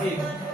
Elohim.